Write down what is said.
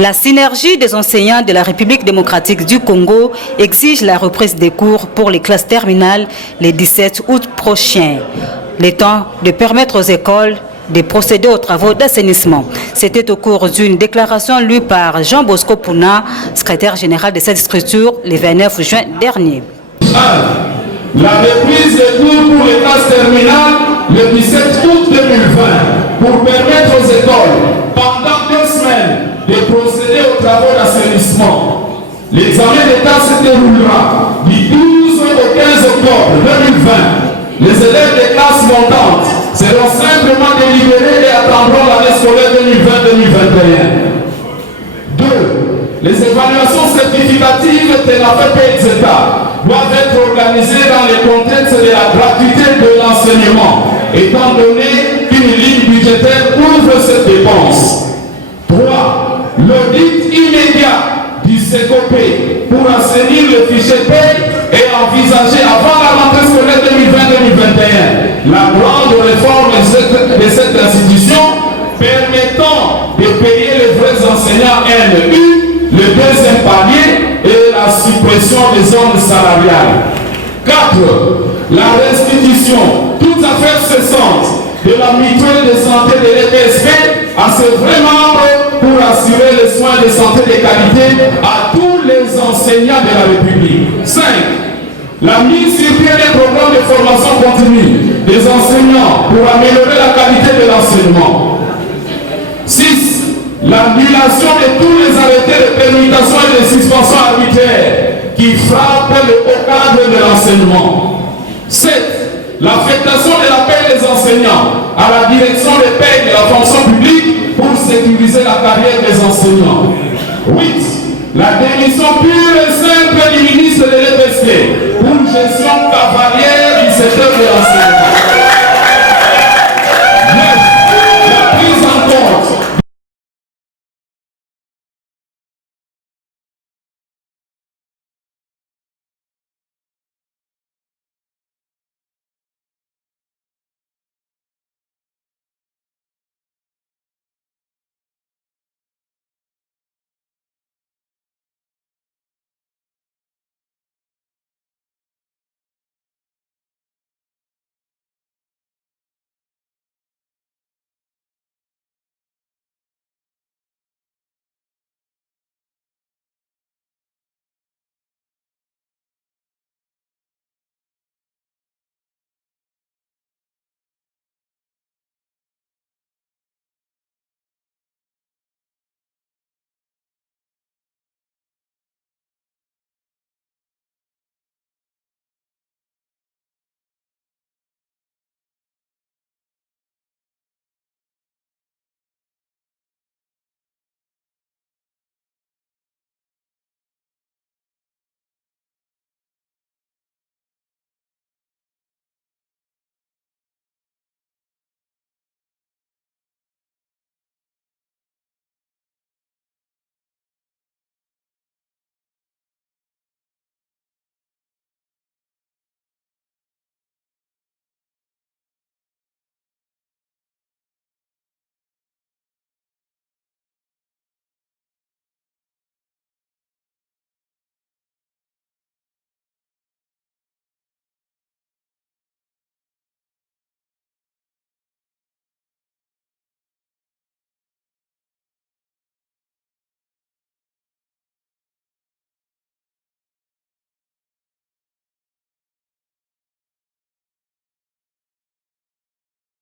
La synergie des enseignants de la République démocratique du Congo exige la reprise des cours pour les classes terminales le 17 août prochain. Le temps de permettre aux écoles de procéder aux travaux d'assainissement. C'était au cours d'une déclaration lue par Jean Bosco Pouna, secrétaire général de cette structure, le 29 juin dernier. La reprise des cours pour les classes terminales le 17 août 2020 pour permettre aux écoles, pendant 2 semaines, de procéder aux travaux d'assainissement. L'examen d'État se déroulera du 12 au 15 octobre 2020. Les élèves des classes montantes seront simplement délibérés et attendront l'année scolaire 2020-2021. 2. Les évaluations certificatives de la FEPEXETA doivent être organisées dans le contexte de la gratuité de l'enseignement, étant donné qu'une ligne budgétaire ouvre cette dépense. 3. L'audit immédiat du CECOP pour assainir le fichier paye et envisager avant la rentrée scolaire 2020-2021 la grande réforme de cette institution permettant de payer les vrais enseignants NU, le deuxième palier et la suppression des zones salariales. 4. La restitution toute affaire cessante de la mutuelle de santé de l'EPSP à ses vrais membres pour assurer les soins de santé de qualité à tous les enseignants de la République. 5. La mise sur pied des programmes de formation continue des enseignants pour améliorer la qualité de l'enseignement. 6. L'annulation de tous les arrêtés de permutation et de suspension arbitraire qui frappent le haut cadre de l'enseignement. 7. L'affectation de la paie des enseignants à la direction des paies de la fonction publique pour sécuriser la carrière des enseignants. 8. La démission pure et simple du ministre de l'EPSP pour gestion cavalière du secteur de l'enseignement.